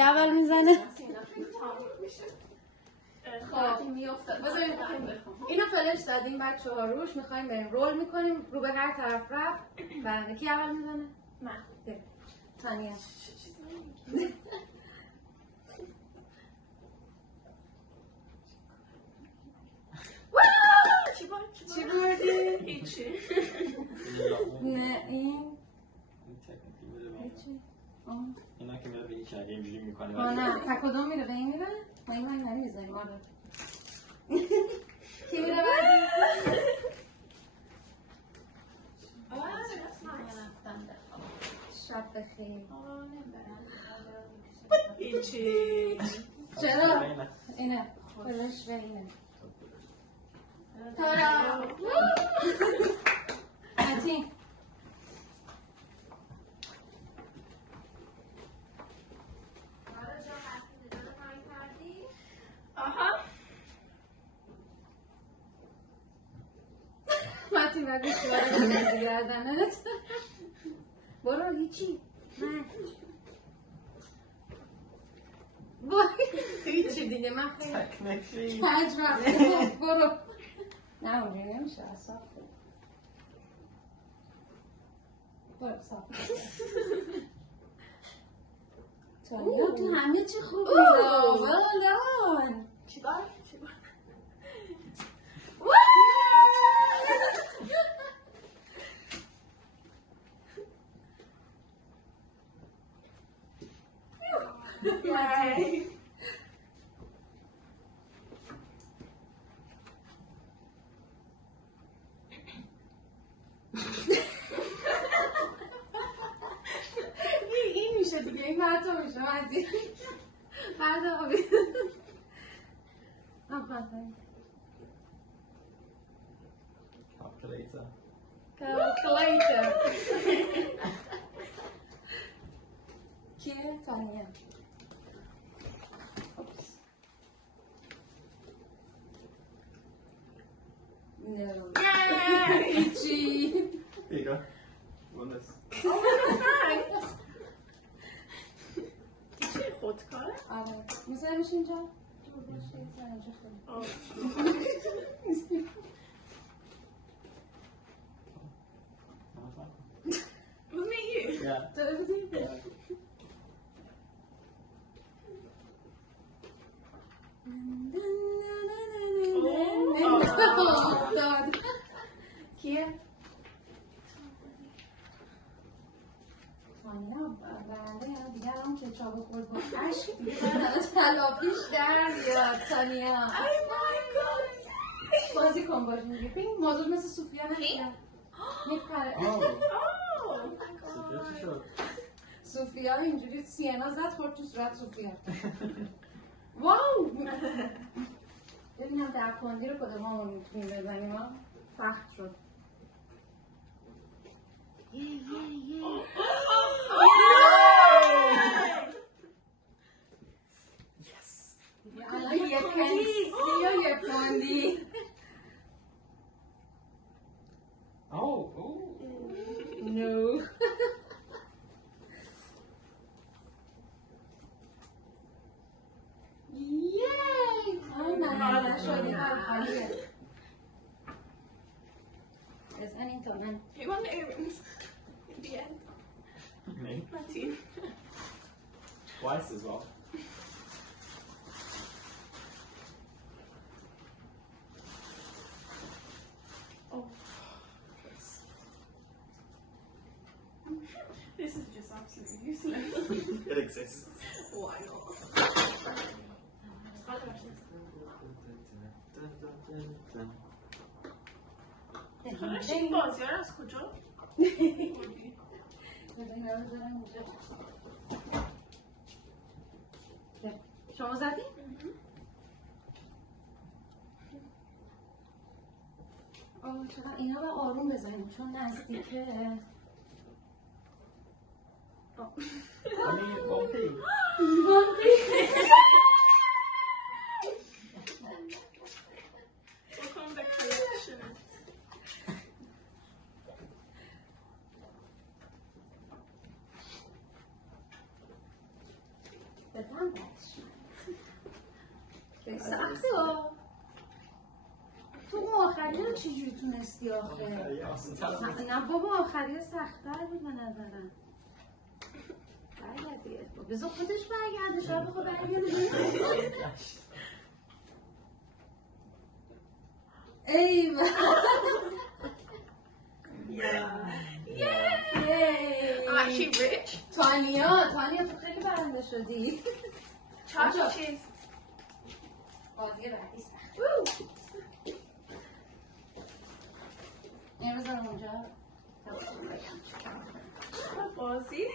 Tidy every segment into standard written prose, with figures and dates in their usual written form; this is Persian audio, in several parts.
اول میزنه. خب بذارید اینو فلش زدیم بچه‌ها روش، میخوایم بریم رول میکنیم رو به هر طرف رفت. برنده کی اول میزنه؟ من. ثانیه. چی بردی؟ هیچی. نه این اینا که میره به این شنگه اینجوری میکنه. نه تکدوم میره به این میره؟ با این من نمیزنیم آره. کی میره بعدی؟ شب بخیر. هیچی. چرا؟ اینه فلش به اینه. تارا متین آها. متین بگو شواره گردنت. برو هیچی. من هیچی دیگه من خیلی کج رفتم. برو. نه اونجوری نمیشه اصلا. برو صاف. تو همه چی خوبی دا. ولدان. چیکار؟ این میشه دیگه این بعد تو میشه مزید بعد آقا کالکولیتر کیه؟ تونیم. نه هیچی. Bigger. Bonus. چی خودکاره؟ آره میذاریمش اینجا؟ دور باشه اینجا خیلی Vad menar du? Ja. کیه؟ برنده یا دیگر هم که چابه خورد با عشق دیگه تلافیش در بیاد تانیا. بازی کن باش میگه این موضوع مثل صوفیا نمیگه میپره. صوفیا اینجوری سینا زد خورد تو صورت صوفیا. واو ببینم در کندی رو کدوم همون میتونیم بزنیم ها. فخت شد. یه پنسی یا یه پوندی. نو یای نه نشدی خالیه. بزن این تا من You want the earrings? In the end. Me? Martin. Twice as well. Oh. This is just absolutely useless. It exists. Why not? این بازی ها از کجا؟ شما زدی؟ آه چقدر اینا رو آروم بزنیم چون نزدیکه. بکن به کلیکشن. بده هم بردش خیلی سخته ها. تو اون آخری رو چجوری تونستی آخه؟ نه بابا آخری سخت‌تر بود به نظرم. برگرد دیگه بذار خودش برگرده شاید بخواه برگرده. ای I'm actually rich. تانیا تو خیلی برنده شدی. چهار چیز. بازی بعدی سخت. اینو بذارم اونجا. بازی.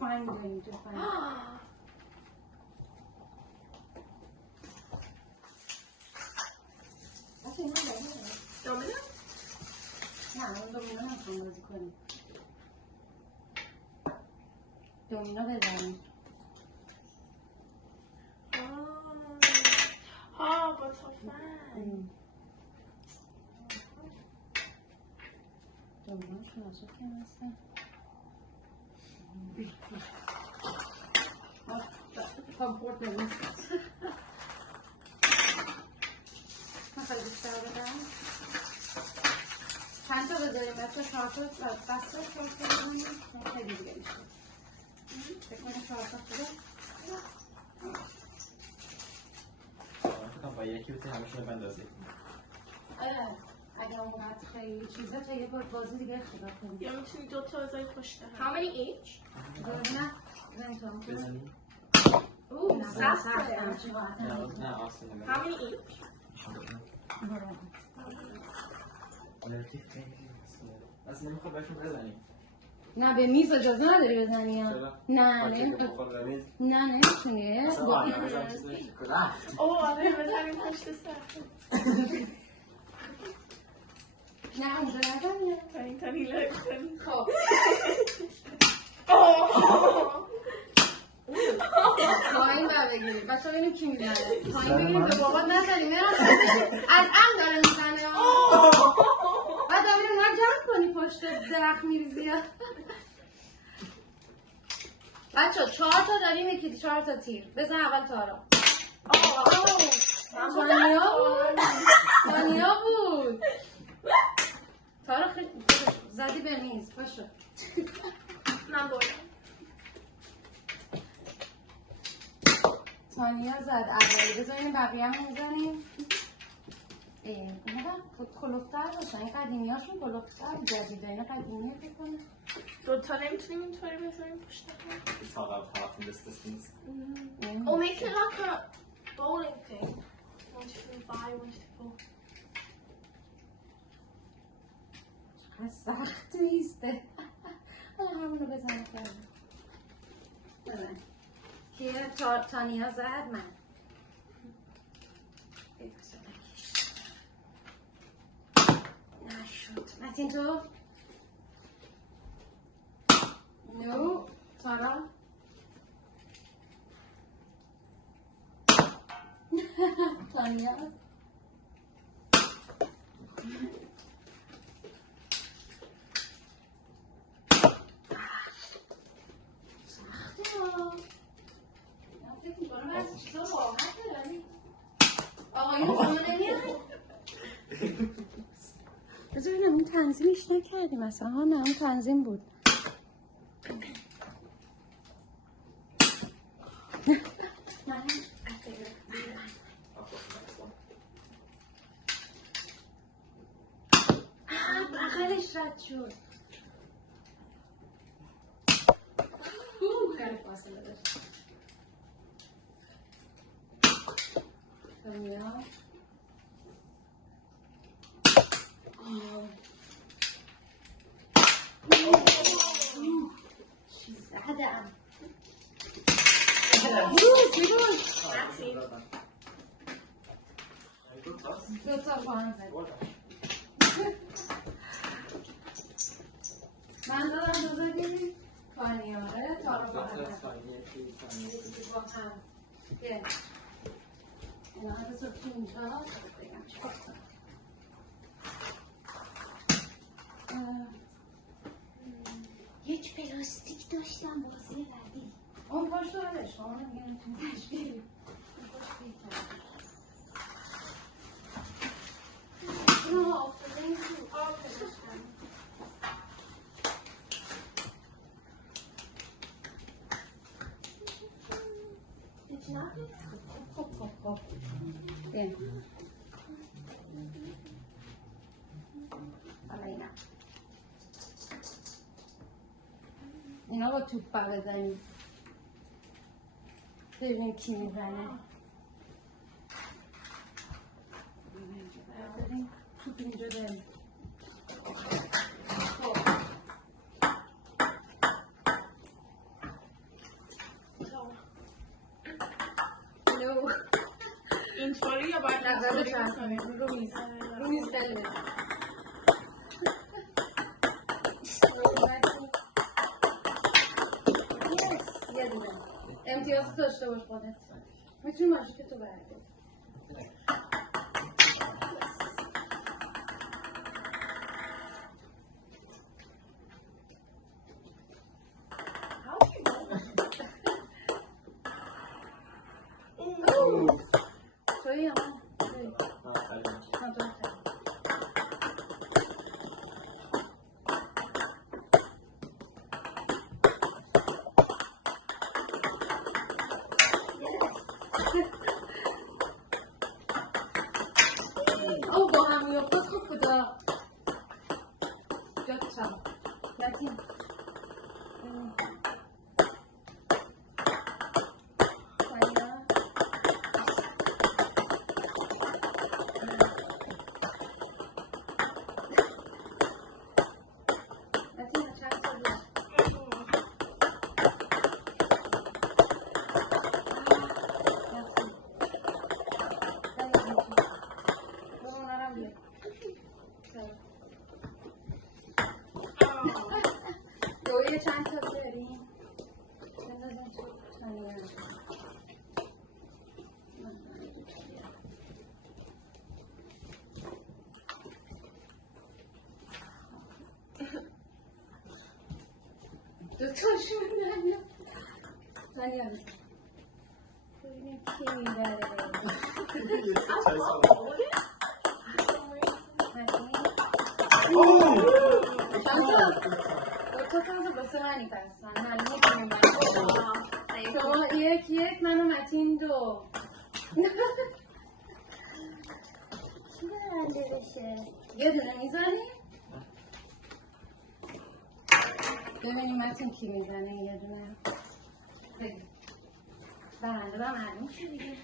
فاین دوینگ تو فاین. بچه اینا دومینو؟ نه اون دومینو نمیخوام بازی کنیم. دومینو بزنیم. ها با تفنگ. دومینو شناسو که هستن. کامپورت نمیست. میخوایی بیشتر بدم؟ چند تا بذاریم بچه 4 تا بسته 4 تا بزنیم خیلی دیگه میشه. فکر کنم 4 تا خوبه؟ با یکی بوده همشون رو بندازی. آره اگر اونقدر خیلی چیزه تا یه بار بازی دیگه اختلاف کنیم. یا میتونی 2 تا بذاری پشت هم. How many each? نه نمیتونم بزنی؟ اوه سخته نه آسونه How many each? اصلا نمیخواد بهشون بزنی. نه به میز اجازه نداری بزنی ها. چرا؟ نه نمیتونی. اصلا آنیا بزن چیز نمیشه کلا. اوه آره بزنیم پشت سر. نه اونجا نزنی. تانی لک کنی. خب پایین بر بگیریم بچه ببینیم کی میزنه. پایین بگیریم که بابات نزنیم. از ام داره میزنه. بعد ببینیم اونا جمع کنی پشت درخت میریزی. بچه 4 تا داریم یکی 4 تا تیر. بزن اول تارا. تانیا بود. تارا خیلی زدی به میز. پاشو. من بردم. تانیا زد اولی. بذاریم بقیه هم میزنیم. اینا کلوفتر باشن. این قدیمی هاشون کلوفتر جدیده. این قدیمی فکر کنم 2 تا نمیتونیم اینطوری بذاریم پشت هم. It's all about how often this distance. Or make it like a bowling thing. 1, 2, 3, 5, 1, 2, 3, 4. سخت نیسته. حالا همونو بزنم کردم. بزن. کیه تانیا زد من. نشد. متین تو؟ نو. تارا؟ تانیا؟ بذار ببینم این تنظیمش نکردیم اصلا. ها نه اون تنظیم بود. بغلش رد شد. خیلی فاصله داشت. تانیا چی زدم؟ چی بود؟ دو تا پاهم زد. من دادم دو زدیم تانیاره تارا با هم یه اینا هم بذار تو اینجا بگم چی کنم. یک پلاستیک داشتم بازی بعدی اون پشت رو بده شما دیگه نمیتونی تشکیل No, thank you. Did you not? خب بین حالا اینا با توپ بزنیم ببینیم کی میزنه توپ اینجا داریم اینطوری یا باید اینطوری کنیم رو میز دلیل یه دونه امتیاز داشته باش خودت میتونی ماشی که تو برده توی هم او با هم میافتاد خوب بودا جات شم یتیم دویه چند تا بریم بندازم تو تونیم دوتاشون نمیاد تونیم ببینیم کی میبره تو کنه بسه منی پس من شما یک منو متین دو کی برنده بشه؟ یه دونه میزنی؟ ببینیم متین کی میزنه یه دونه بگی برنده با معلوم شد دیگه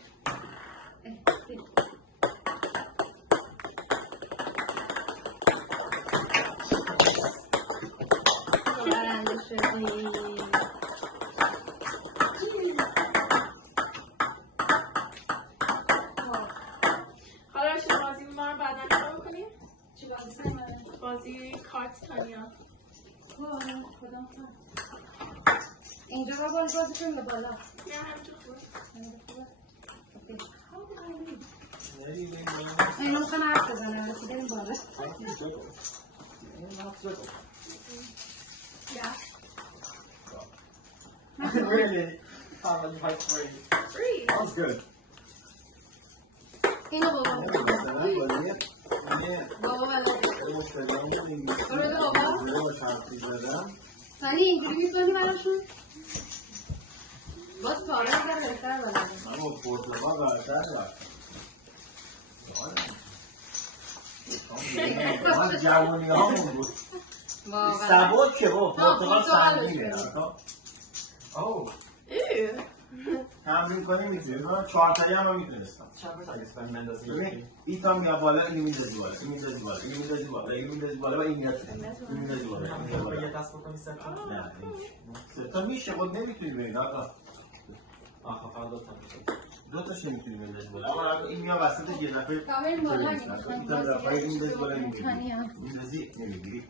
برنده شدی حالا چه بازی ما رو بعدا نگاه بکنیم؟ چی بازی سنمه؟ بازی کارت تانیا کدام اینجا با بازی کنیم به بالا نه همچون خوب اینو میخوام حرف بزنم رسیدیم بالا Really? How much like free? Free. Sounds good. اینو بابا بابا ولی اینجوری میکنی براشون باز پاره اگر بهتر بلده اما پرتقال برتر من جوانی همون بود سبک که با پرتقال سنگینه اوه تمرین کنی میتونی من 4 تایی هم میتونستم ببین این تا میاد بالا این میندازی بالا این میندازی بالا این میندازی بالا این میندازی بالا و این میندازی بالا یه دست بکنی سه تا؟ نه سه تا میشه خود نمیتونی ببین آقا آخه فقط دو تاش نمیتونی بندازی بالا اما این میاد وسط یه دفعه این بالا این میندازی بالا میندازی نمیگیری